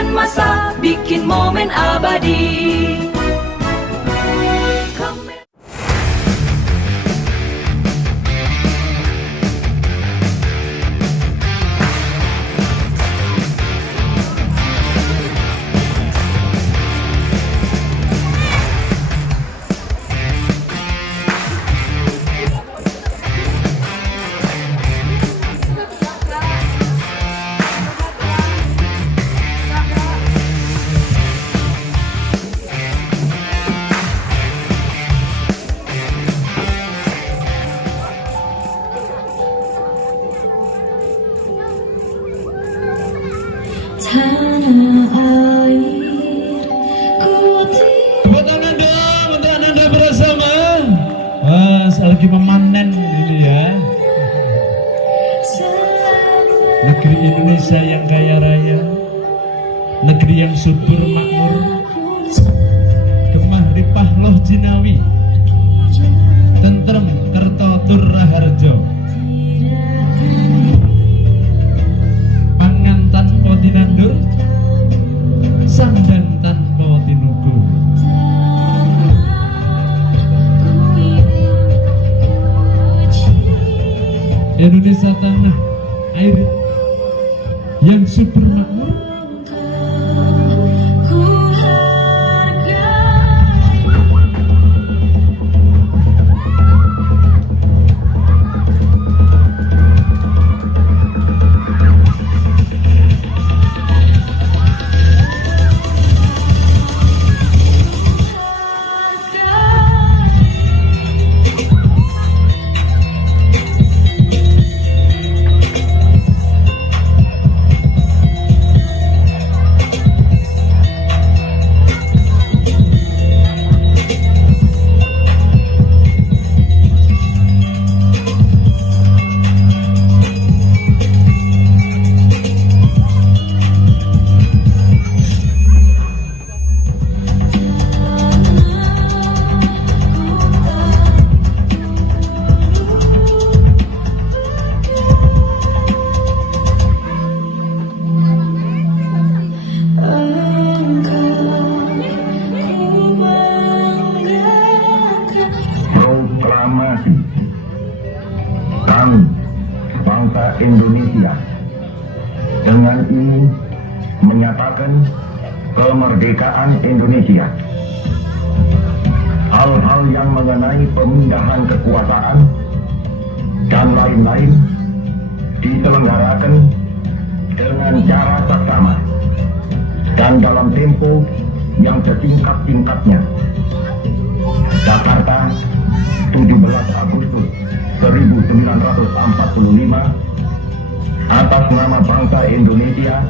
Menghangatkan masa, bikin momen abadi. Tanah air ku buat Ananda bersama. Wah, lagi memanen ini ya. Negeri Indonesia yang kaya raya, negeri yang subur makmur, gemah ripah loh jinawi, tentrem kerto tur raharjo, pangan tanpa tinandur, sandang tanpa tinuku. Indonesia tanah air yang subur makmur, kami bangsa Indonesia dengan ini menyatakan kemerdekaan Indonesia. Hal-hal yang mengenai pemindahan kekuasaan dan lain-lain diselenggarakan dengan cara saksama dan dalam tempo yang setingkat-tingkatnya. Jakarta, 17 Agustus 1945, atas nama bangsa Indonesia,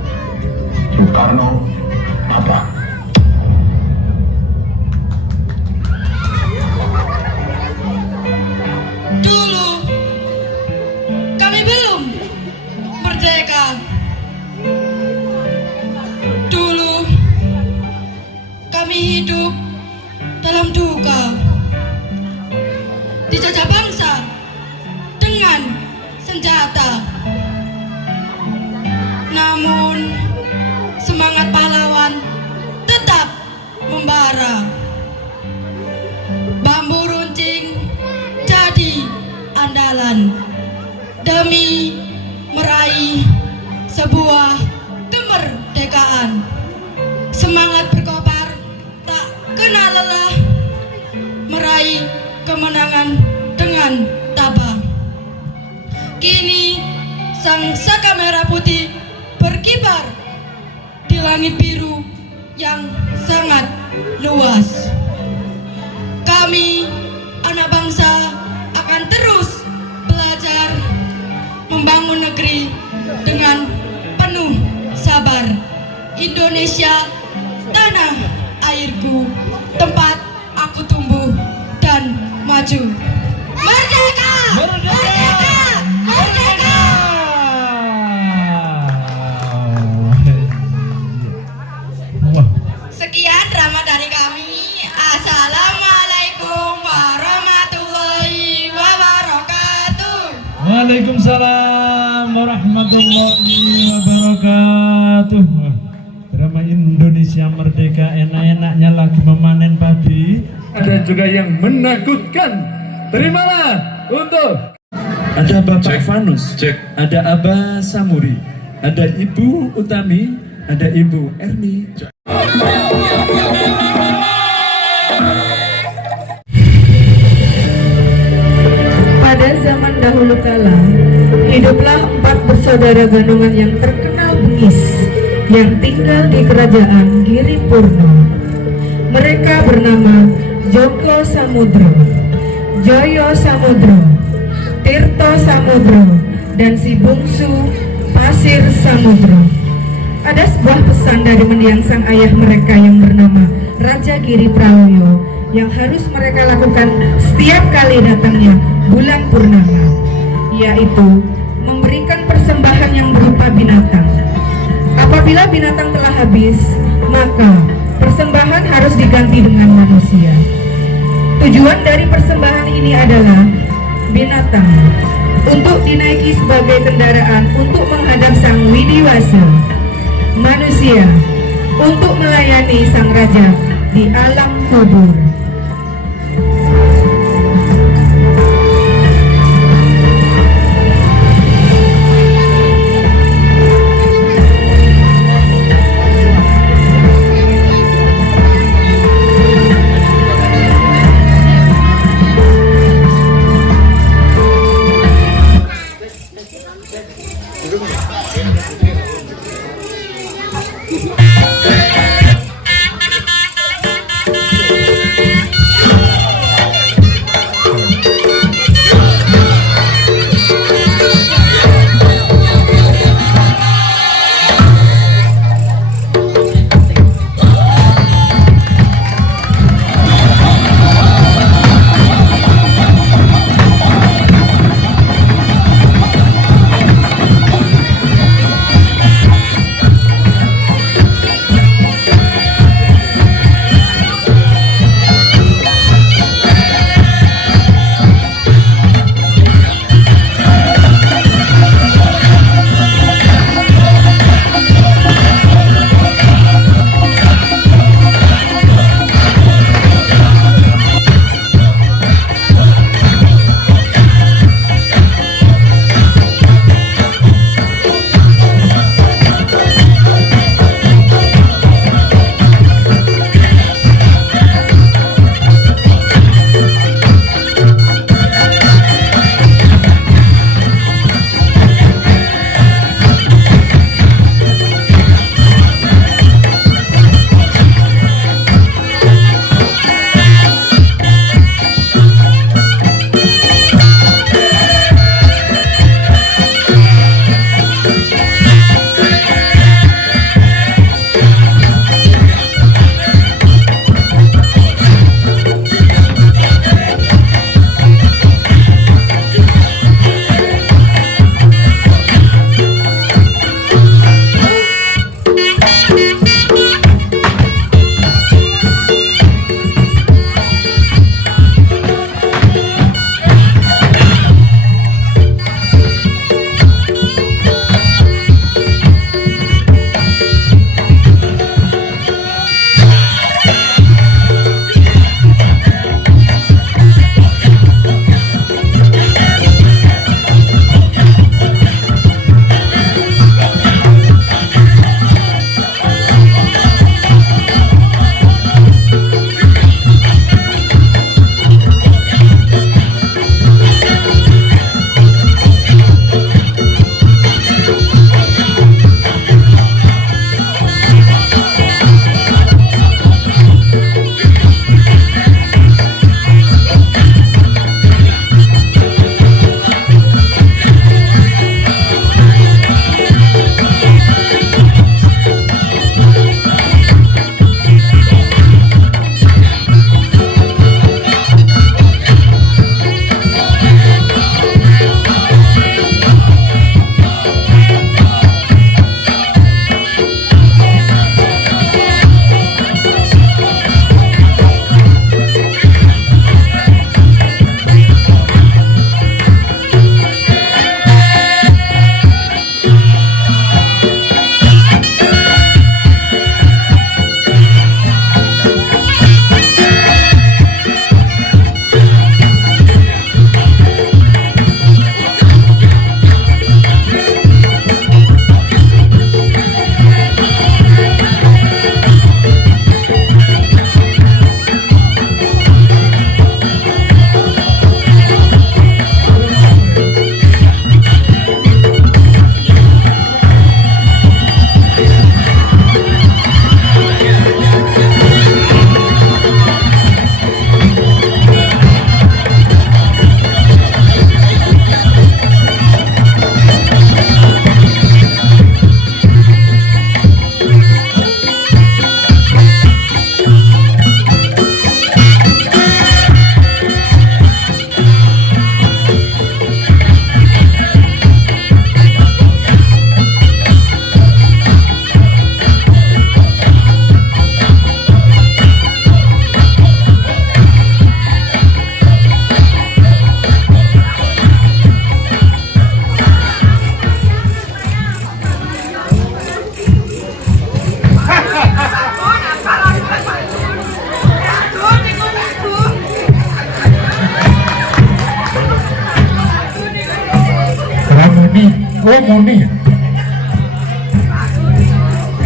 Soekarno, Hatta. Dulu kami belum merdeka. Dulu kami hidup dalam duka, dijajah bangsa dengan senjata. Namun semangat pahlawan tetap membara. Bambu runcing jadi andalan demi meraih sebuah kemerdekaan. Semangat berkobar tak kenal lelah, meraih kemenangan dengan tabah. Kini sang saka merah putih berkibar di langit biru yang sangat luas. Kami anak bangsa akan terus belajar membangun negeri dengan penuh sabar. Indonesia, tanah airku, tempat aku tumbuh dan maju. Merdeka! Merdeka! Merdeka! Sekian drama dari kami. Assalamualaikum warahmatullahi wabarakatuh. Waalaikumsalam warahmatullahi wabarakatuh. irama Indonesia merdeka, enak-enaknya lagi memanen padi. Ada juga yang menakutkan. Terimalah untuk ada Bapak Vanus, ada Abah Samuri, ada Ibu Utami, ada Ibu Erni. Pada zaman dahulu kala, hiduplah 4 bersaudara gandungan yang terkenal bengis yang tinggal di kerajaan Giri Purno. Mereka bernama Joko Samudro, Joyo Samudro, Tirto Samudro, dan si bungsu Pasir Samudro. Ada sebuah pesan dari mendiang sang ayah mereka yang bernama Raja Giri Prawoyo yang harus mereka lakukan setiap kali datangnya bulan purnama, yaitu memberikan persembahan yang berupa binatang. Apabila binatang telah habis, maka persembahan harus diganti dengan manusia. Tujuan dari persembahan ini adalah binatang untuk dinaiki sebagai kendaraan untuk menghadap sang widiwasa, manusia untuk melayani sang raja di alam kubur.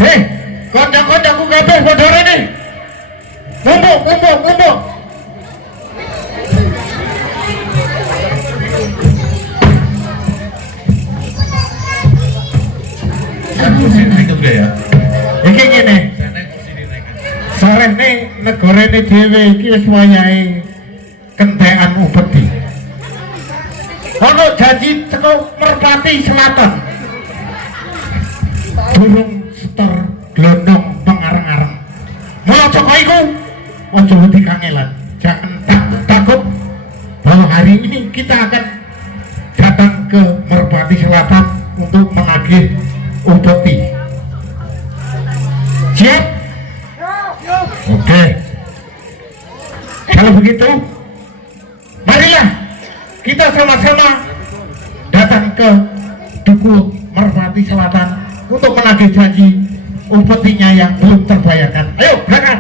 Hei, kondak-kondakku kabeh padha rene. Mumpuk. Kursi naik ke ya. Iki ngene. Sarene negarane dhewe iki wis wayahe kentekan upeti. Ono janji teko Merpati Selatan. Durung setor glondong pengareng-areng. Mula Joko iku ojo wedi kangelan. Jangan takut bahwa hari ini kita akan datang ke Merpati Selatan untuk menagih upeti. Siap? Oke. Kalau begitu, marilah kita sama-sama datang ke Duku Merpati Selatan untuk menagih janji upetinya yang belum terbayarkan. Ayo, berangkat!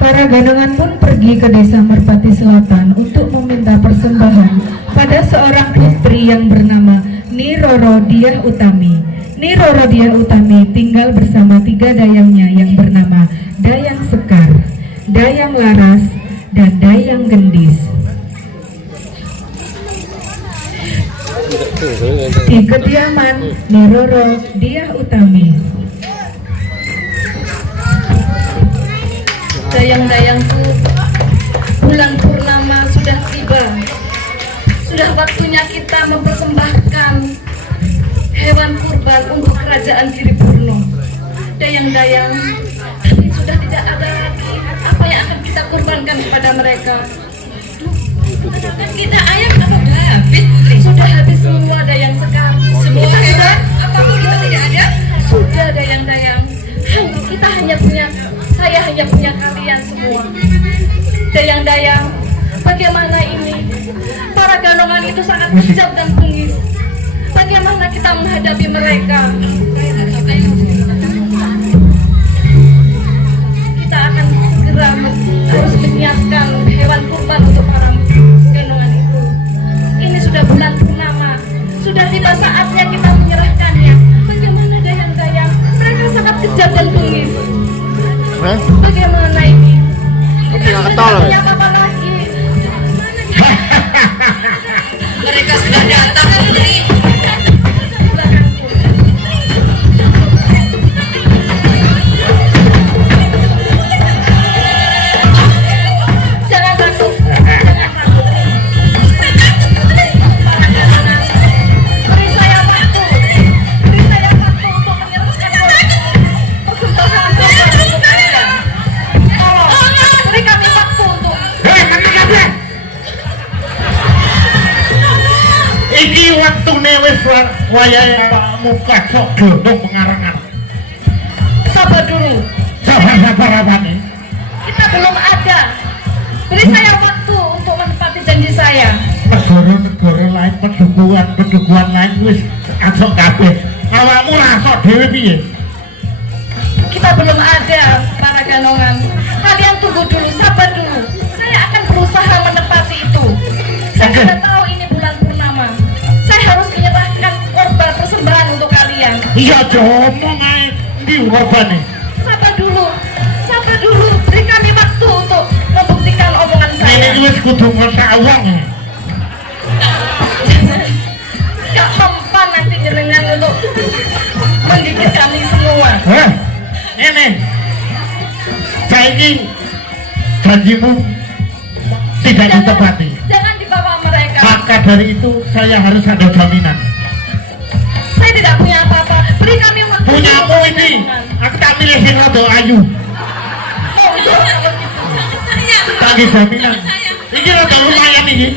Para ganongan pun pergi ke desa Merpati Selatan untuk meminta persembahan pada seorang putri yang bernama Nyi Roro Diah Utami. Nyi Roro Diah Utami tinggal bersama 3 dayangnya yang bernama Dayang Sekar, Dayang Laras, dan Dayang Gendis. Di kediaman Nyi Roro Diah Utami. Dayang-dayangku, bulan purnama sudah tiba. Sudah waktunya kita mempersembahkan hewan kurban untuk kerajaan Giripurno. Dayang-dayang, tapi sudah tidak ada lagi apa yang akan kita kurbankan kepada mereka. Kan kita ayam apa habis, Putri? Sudah habis semua Dayang Sekar. Semua hewan? Apapun kita tidak ada? Sudah Dayang-dayang. Kita hanya punya, saya hanya punya kalian semua. Dayang-dayang, bagaimana ini? Para ganongan itu sangat kejam dan bengis. Bagaimana kita menghadapi mereka? Kita akan segera harus menyiapkan hewan kurban untuk para ganongan itu. Ini sudah bulan purnama, sudah tiba saatnya kita menyerahkannya. Bagaimana Dayang-dayang? Mereka sangat kejam dan bengis. Bagaimana ini? Kita tidak punya apa-apa lagi. Mereka sudah datang, Putri. Jangan takut, jangan takut. Beri saya waktu untuk menyerahkan persembahan untuk kalian. Tolong, beri kami waktu untuk. Iki waktune wis wayahe awakmu kasok glondong pengarang-arang. Sabar dulu, Sabar apane? kita belum ada. Beri saya waktu untuk menepati janji saya. Negara-negara lain pedukuhan lain wis asok kabeh. Awakmu rasok dhewe piye? Kita belum ada, para ganongan. Kalian tunggu dulu, sabar dulu. Saya akan berusaha menepati itu. Saya Oke. sudah tahu ini bulan purnama. Saya harus menyerahkan korban persembahan untuk kalian. Iya ngomong ae ndi korbane? Sabar dulu. Beri kami waktu untuk membuktikan omongan saya. Ini wis kudu ngontak wong. Gak mempan nanti jenengan untuk menggigit kami semua. Hah? Ini saiki janjimu tidak ditepati. Jangan dibawa mereka. Maka dari itu saya harus ada jaminan. Saya tidak punya apa-apa. Beri kami waktu. Punyamu ini, aku tak milih sing rada ayu. Tadi jaminan. Iki rada lumayan iki.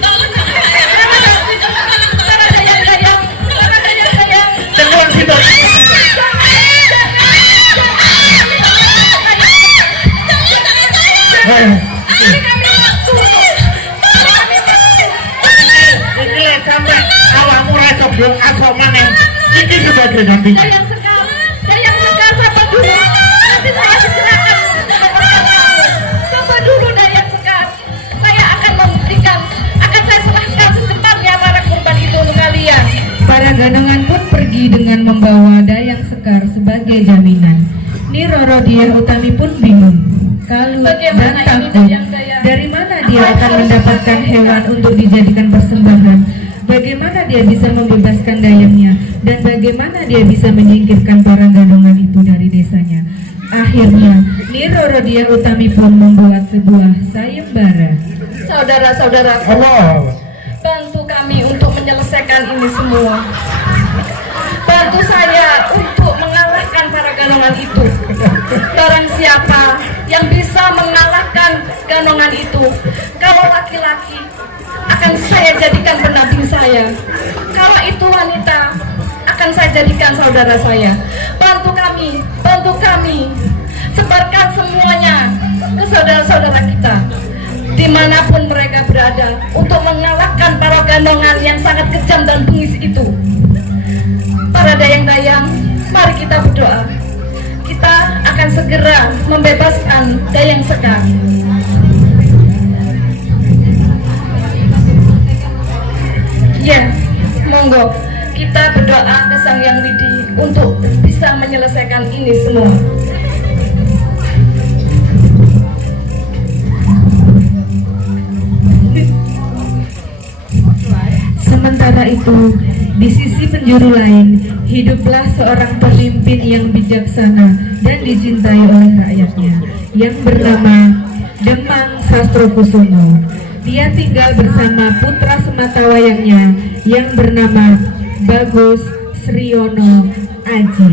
Temuan situ. Iki sampai awakmu ra coba asok maneh. Iki sebagai gantinya. Dayang Sekar, sabar dulu. Nanti saya segerakan. Sabar dulu Dayang Sekar. Saya akan membuktikan, akan saya serahkan secepatnya para kurban itu untuk kalian. Para ganongan pun pergi dengan membawa Dayang Sekar sebagai jaminan. Ni Roro Diah Utami pun bingung. Kalut dan Bagaimana ini takut. dayang-dayang? Dari mana dia akan mendapatkan hewan untuk dijadikan persembahan? Bagaimana dia bisa membebaskan dayangnya? Dan bagaimana dia bisa menyingkirkan para gadungan itu dari desanya? Akhirnya, Ni Roro Diah Utami pun membuat sebuah sayembara. Saudara-saudaraku, Allah. bantu kami untuk menyelesaikan ini semua. Bantu saya untuk mengalahkan para ganongan itu. Barang siapa yang bisa mengalahkan ganongan itu, kalau laki-laki akan saya jadikan pendamping saya. Kalau itu wanita, akan saya jadikan saudara saya. Bantu kami, sebarkan semuanya ke saudara-saudara kita, dimanapun mereka berada, untuk mengalahkan para ganongan yang sangat kejam dan bengis itu. Para dayang-dayang, mari kita berdoa. Kita akan segera membebaskan Dayang Sekar. Ya, monggo kita berdoa ke Sang Hyang Widi untuk bisa menyelesaikan ini semua. Sementara itu, di sisi penjuru lain, hiduplah seorang pemimpin yang bijaksana dan dicintai oleh rakyatnya, yang bernama Demang Sastrokusumo. Dia tinggal bersama putra sematawayangnya yang bernama Bagus Sriono Aji.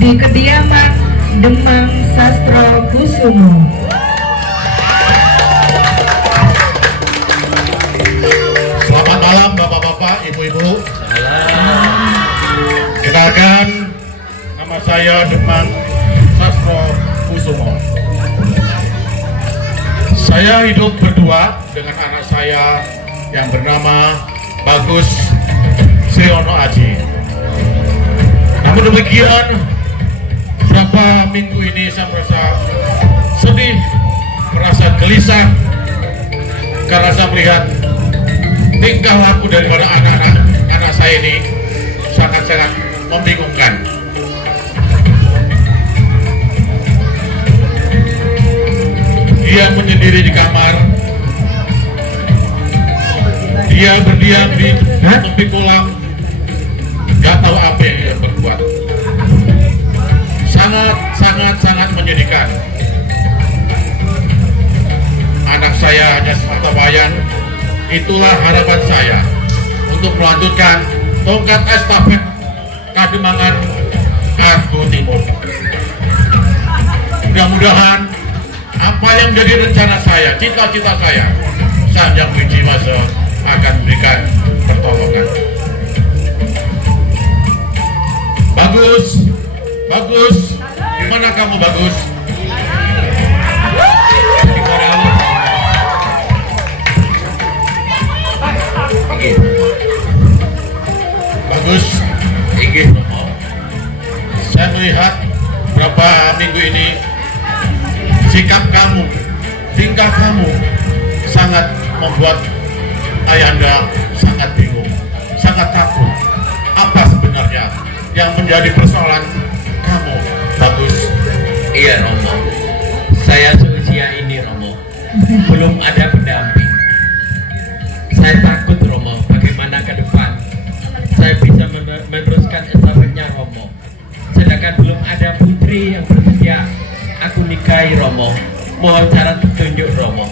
Di kediaman Demang Sastrokusumo. Selamat malam bapak-bapak, ibu-ibu. Kenalkan, nama saya Demang Sastrokusumo. Saya hidup berdua dengan anak saya yang bernama Bagus Sriono Aji. Namun demikian, beberapa minggu ini saya merasa sedih, merasa gelisah karena saya melihat tingkah laku daripada anak saya ini sangat-sangat membingungkan. Dia menyendiri di kamar, dia berdiam di tepi kolam, gak tahu apa yang dia berbuat. Sangat menyedihkan. Anak saya hanya sematawayang, itulah harapan saya untuk melanjutkan tongkat estafet Kademangan Argo Timur. Mudah-mudahan apa yang menjadi rencana saya, cita-cita saya, Sang Hyang Widi Wasa akan berikan pertolongan. Bagus, gimana kamu Bagus? Bagus, saya melihat beberapa minggu ini sikap kamu, tingkah kamu sangat membuat ayahanda sangat bingung, sangat takut. Apa sebenarnya yang menjadi persoalan kamu, Bagus? Iya Romo, saya seusia ini Romo, belum ada pendamping. Saya takut Romo, bagaimana ke depan saya bisa meneruskan estafetnya Romo. Sedangkan belum ada putri yang bersedia aku nikahi Romo. Mohon cara petunjuk Romo.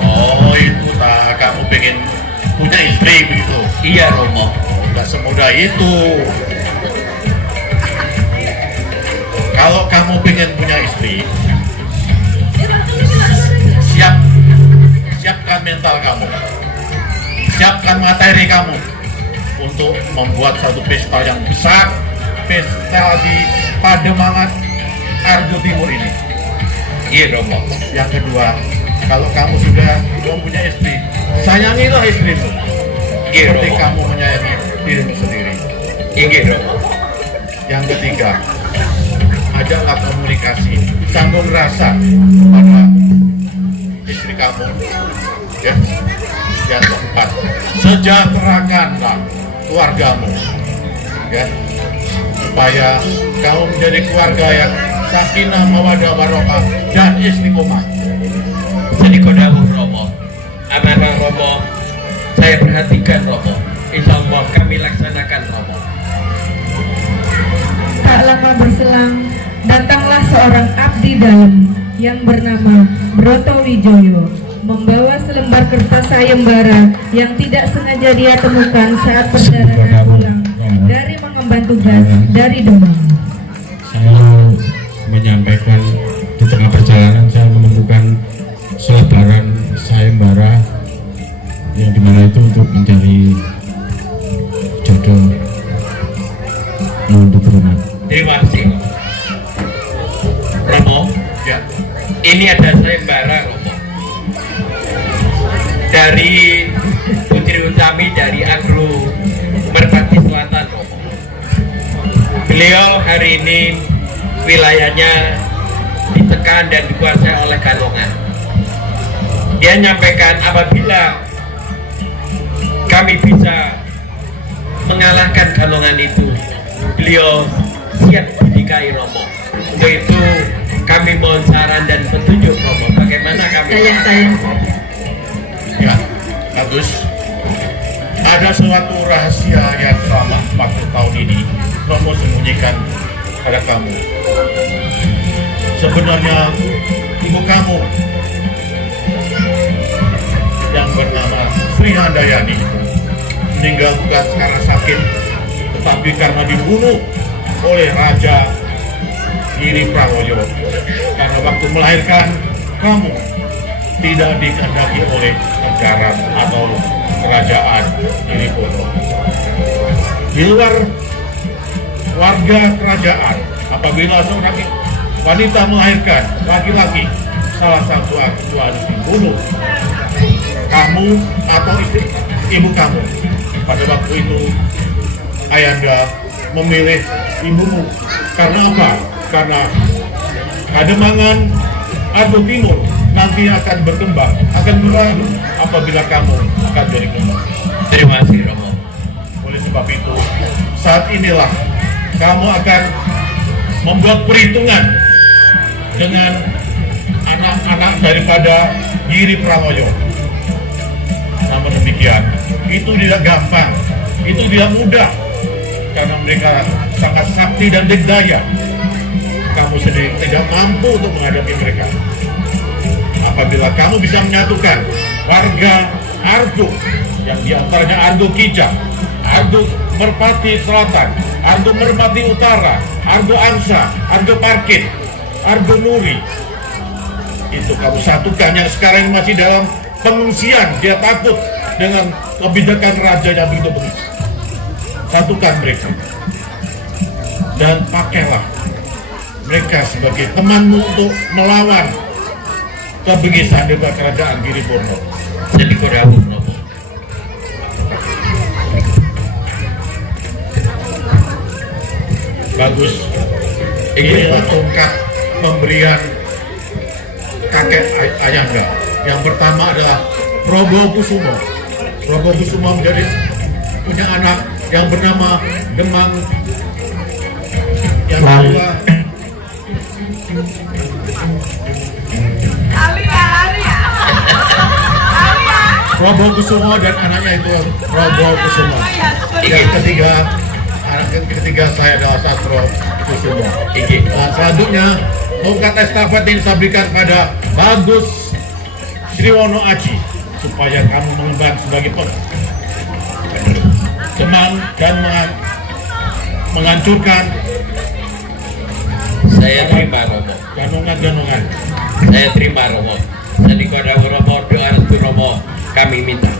Oh itu tak, kamu pengen punya istri begitu? Iya Romo. Tidak semudah itu. Kalau kamu pengen punya istri, siapkan mental kamu, siapkan materi kamu untuk membuat suatu pesta yang besar, pesta di Pademangan Argo Timur ini. Iya Romo. Yang kedua, kalau kamu sudah mempunyai istri, sayangilah istrimu Iya seperti Romo. kamu menyayangi dirimu sendiri. Iya Romo. Yang ketiga, ajaklah komunikasi, sambung rasa pada istri kamu. Ya. Yang keempat, sejahterakanlah keluargamu. Ya. Supaya kamu menjadi keluarga yang sakinah, mawaddah, warahmah dan istiqomah. Sediko dawuh Romo, amanah Romo, saya perhatikan Romo, insya Allah kami laksanakan Romo. Tak lama berselang, datanglah seorang abdi dalam yang bernama Broto Wijoyo, membawa selembar kertas sayembara yang tidak sengaja dia temukan saat perjalanan pulang dari mengemban tugas dari Demang. Saya menyampaikan di tengah perjalanan saya menemukan selebaran sayembara yang dimana itu untuk mencari jodoh untuk rumah. Terima kasih Romo. Ya. Ini ada sayembara Romo dari Putri Utami dari Agro Merpati Selatan Romo. Beliau hari ini wilayahnya ditekan dan dikuasai oleh Galongan. Dia nyampaikan apabila kami bisa mengalahkan Galongan itu, beliau siap dinikahi Romo. Untuk itu kami mohon saran dan petunjuk Romo, bagaimana kami Ya, bagus. Ada suatu rahasia yang selama 40 tahun ini Romo sembunyikan pada kamu. Sebenarnya ibu kamu yang bernama Sri Handayani meninggal bukan karena sakit, tetapi karena dibunuh oleh Raja Giri Prawoyo. Karena waktu melahirkan kamu tidak dikehendaki oleh negara atau kerajaan Giri Purno. Di luar warga kerajaan, apabila seorang wanita melahirkan laki-laki, salah satu itu harus dibunuh. Kamu atau ibu kamu. Pada waktu itu Ayanda memilih ibumu. Karena apa? Karena Kademangan Argo Timur nanti akan berkembang, akan berlalu apabila kamu akan jadi kembang. Terima kasih Romo. Oleh sebab itu, saat inilah kamu akan membuat perhitungan dengan anak-anak daripada Giri Prawoyo. Namun demikian, itu tidak gampang, itu tidak mudah, karena mereka sangat sakti dan berdaya. Kamu sendiri tidak mampu untuk menghadapi mereka. Apabila kamu bisa menyatukan warga Argo, yang diantaranya Argo Kijang, Argo Merpati Selatan, Argo Merpati Utara, Argo Angsa, Argo Parkit, Argo Nuri, itu kamu satukan. Yang sekarang ini masih dalam pengungsian, dia takut dengan kebijakan raja yang begitu bengis. Satukan mereka dan pakailah mereka sebagai temanmu untuk melawan kebengisan dari kerajaan Giri Purno. Jadi kodawuh Romo. Bagus. Inilah tongkat pemberian kakek Ayanda. Yang pertama adalah Probo Kusumo. Probo Kusumo punya anak yang bernama Demang. Yang kedua Probo Kusumo dan anaknya itu Probo Kusumo. Yang ketiga saya adalah Sastro Kusumo. Nah, selanjutnya tongkat estafet ini saya berikan pada Bagus Sriwono Aji supaya kamu mengemban sebagai teman dan menghancurkan Saya terima Romo. ganongan-ganongan. Saya terima Romo. Jadi kodawuh Romo, doa restu Romo kami minta.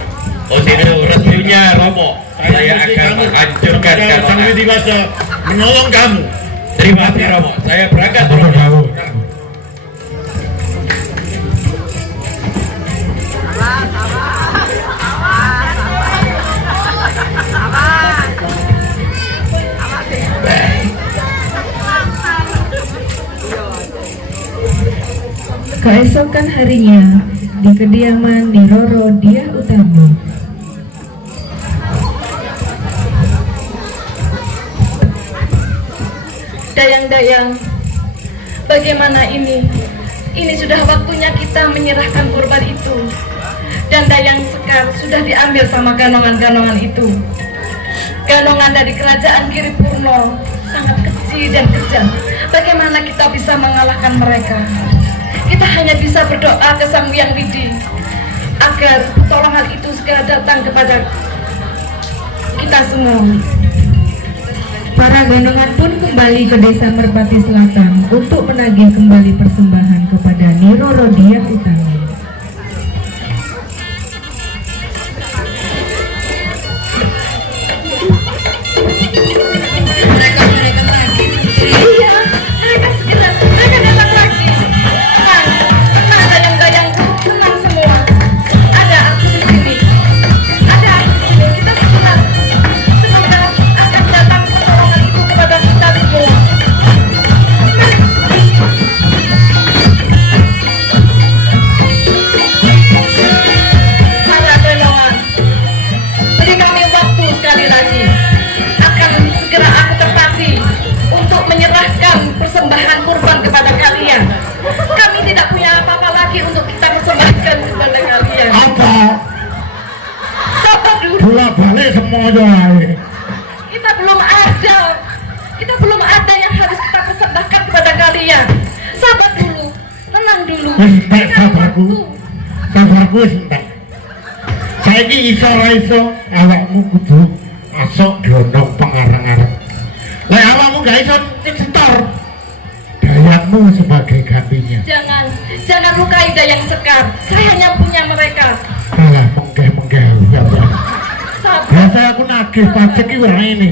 Untuk restunya Romo, saya akan menghancurkan Kami Galongan. bisa menolong kamu. Terima kasih Romo. Saya berangkat Romo. Keesokan harinya, di kediaman Nyi Roro Diah Utami, Dayang-dayang, bagaimana ini? Ini sudah waktunya kita menyerahkan kurban itu. Dan Dayang Sekar sudah diambil sama ganongan-ganongan itu. Ganongan dari kerajaan Giripurno sangat kecil dan kejam. Bagaimana kita bisa mengalahkan mereka? Kita hanya bisa berdoa ke Sang Hyang Widi agar pertolongan itu segera datang kepada kita semua. para ganongan pun kembali ke desa Merpati Selatan untuk menagih kembali persembahan kepada Nyi Roro Diah Utami. Kita belum ada yang harus kita persembahkan kepada kalian. Sabar dulu, tenang dulu. Sabarku entek. Saiki iso awakmu kudu masuk dondong pengarang-arang. Lek awakmu gak iso setor, dayangmu sebagai gantinya. Jangan lukai Dayang Sekar. Saya hanya punya mereka. Alah, menggeh-menggeh ya. Biasa aku nagih pajak iki ora ini.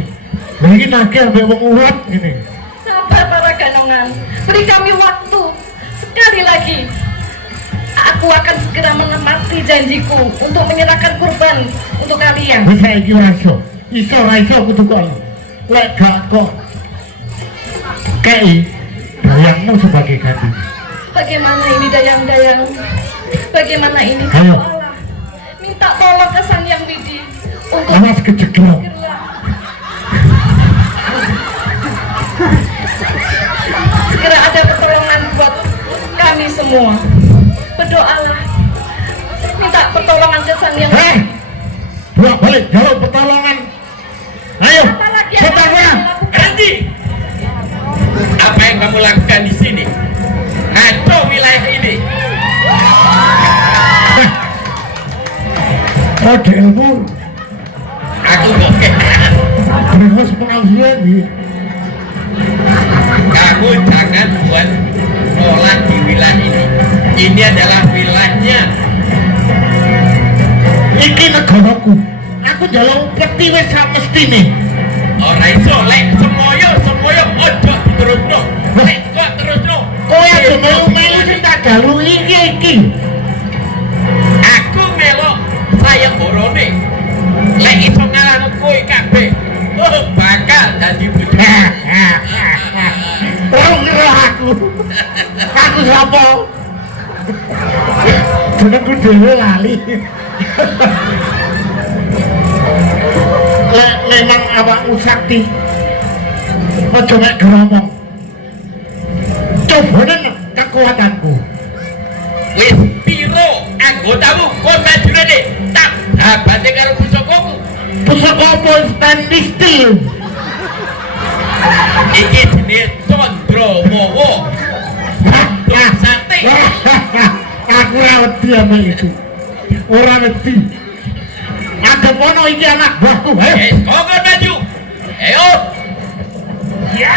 Lagi nagih ambek wong urut ini. Sabar para ganongan. Beri kami waktu sekali lagi. Aku akan segera menepati janjiku untuk menyerahkan kurban untuk kalian. Wis saiki ora iso kudu kok. Lek gak kok kei dayangmu sebagai ganti. Bagaimana ini dayang-dayang? Bagaimana ini? Ayo. Allah, minta tolong ke Sang Hyang Widi untuk Awas kejeglok. segera ada pertolongan buat kami semua. Berdoalah, minta pertolongan ke Sang Hyang Widi. Buat balik jalur pertolongan. Ayo, setarnya. Berhenti! Apa yang kamu lakukan di sini? Kacau wilayah ini. Modelmu Aku bokeh. terus pengasian nih. Kamu jangan buat nolak di wilayah ini. Ini adalah wilayahnya. Iki negaraku. Aku jalur peti wis mestine. Ora iso lek semoyo ojo diterusno. Lek kok terusno. Kowe aja melu-melu sing tak galu iki. Aku melok saya borone. Lek iso ngalahno kowe kabeh. Oh, bakal dadi bojo. Tahu kira aku. Aku sapa? Jenengku dhewe lali. Lek memang awakmu sakti. Aja mek gromong. Cobane kekuatanku. Wis piro anggotamu kon majune nek tak abate karo pusakaku. Pusaka apa stand still. Iki jenenge Candramawa. Ya Sate. aku ora wedi ame itu. Ora wedi. Adep ono iki anak buahku, ayo. Wis kok maju. Ayo. Ya.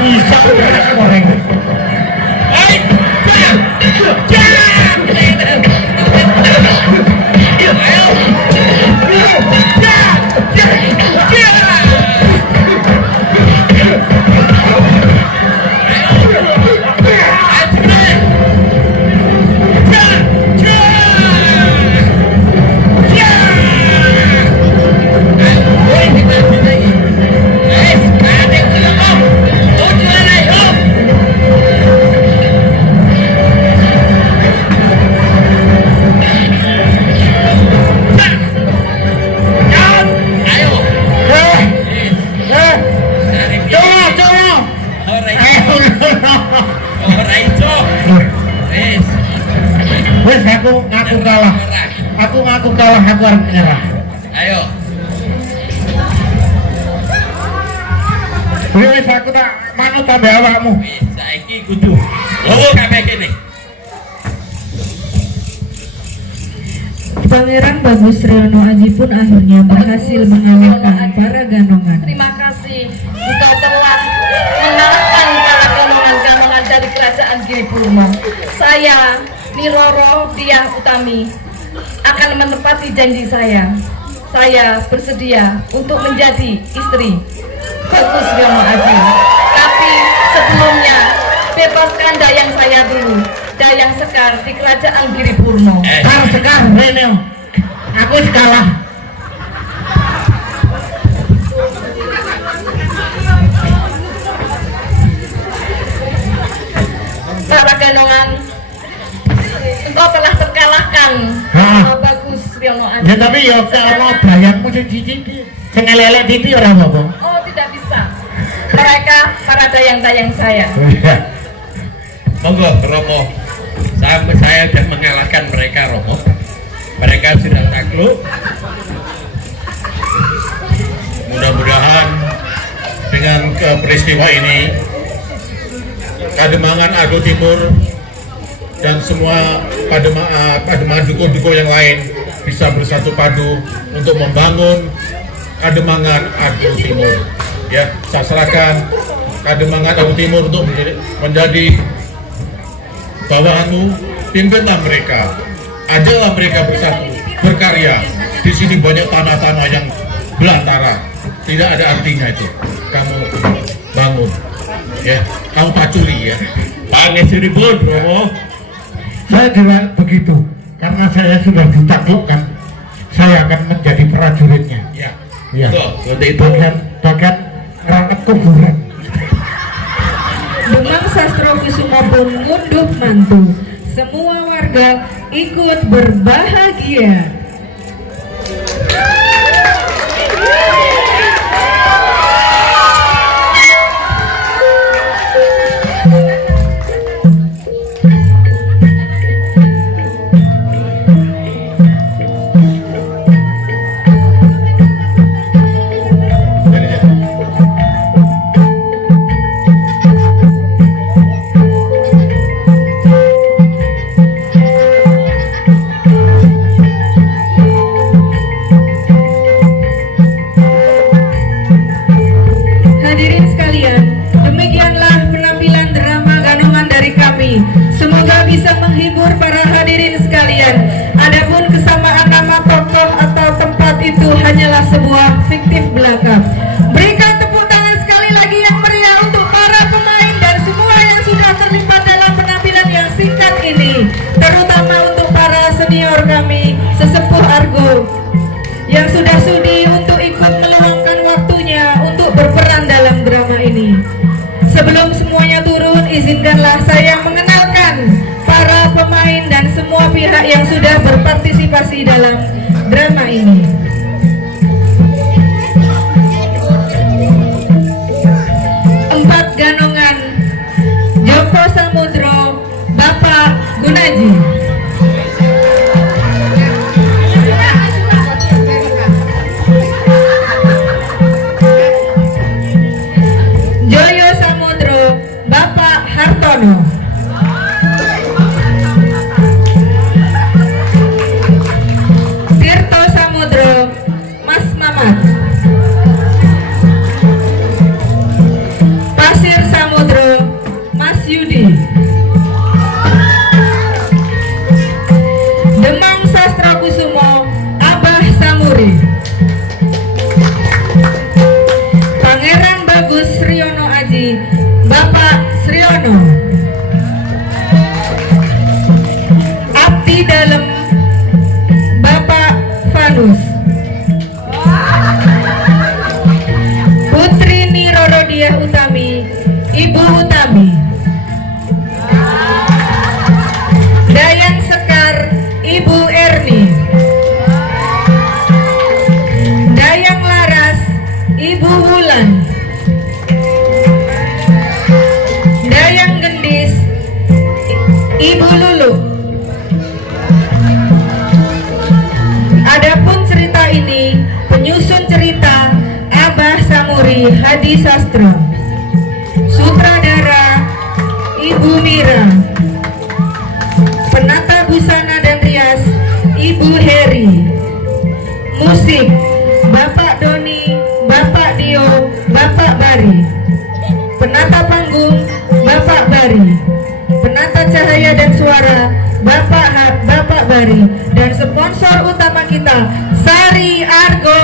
Bisa goreng. Yeah! aku harus menyerah. Ayo. Wis aku tak manut tambah awakmu. Wis saiki kudu. Lowo kabeh kene. Pangeran Bagus Riono Aji pun akhirnya berhasil mengalahkan para ganongan. Terima kasih engkau telah mengalahkan para ganongan-ganongan dari kerajaan Giripurno. Saya Niroro Diah Utami akan menepati janji saya. Saya bersedia untuk menjadi istri Bagus Riono Aji. Tapi sebelumnya bebaskan dayang saya dulu, Dayang Sekar di kerajaan Giripurno. Sekar Rene. Aku kalah. Para ganongan, engkau telah terkalahkan sama Bagus Riono Aji. Ya tapi ya kalau bayangmu sing cici sing elek-elek titi ora apa-apa. Oh, tidak bisa. Mereka para dayang-dayang saya. Monggo Romo. Saya sudah mengalahkan mereka Romo. Mereka sudah takluk. Mudah-mudahan dengan peristiwa ini Kademangan Argo Timur dan semua Pademangan duku-duku yang lain bisa bersatu padu untuk membangun Kademangan Argo Timur. Ya, saya serahkan Kademangan Argo Timur untuk menjadi bawahanmu, pimpinlah mereka, ajalah mereka bersatu, berkarya. Di sini banyak tanah-tanah yang belantara, tidak ada artinya itu. Kamu bangun, ya, kamu paculi ya. Panis ribut, Romo. Saya juga begitu, karena saya sudah ditaklukkan, saya akan menjadi prajuritnya. Ya, Ya. seperti itu. Bagian rangkap kuburan. Demang Sastro Kusumo pun ngunduh mantu. Semua warga ikut berbahagia. Hadirin sekalian, demikianlah penampilan drama ganongan dari kami. Semoga bisa menghibur para hadirin sekalian. Adapun kesamaan nama tokoh atau tempat itu hanyalah sebuah fiktif belaka. Berikan tepuk tangan sekali lagi yang meriah untuk para pemain dan semua yang sudah terlibat dalam penampilan yang singkat ini. Terutama untuk para senior kami, sesepuh Argo, yang sudah sudi untuk ikut meluangkan waktunya untuk berperan dalam drama ini. Sebelum semuanya turun, izinkanlah saya mengenalkan para pemain dan semua pihak yang sudah berpartisipasi dalam drama ini. Empat ganongan: Joko Samudro, Bapak Gunaji, Joyo Samudro, Bapak Hartono, Adi Hadi Sastra. Sutradara Ibu Mira. Penata busana dan rias Ibu Heri. Musik Bapak Doni, Bapak Dio, Bapak Bari. Penata panggung Bapak Bari. Penata cahaya dan suara Bapak Bari. Dan sponsor utama kita Sari Argo.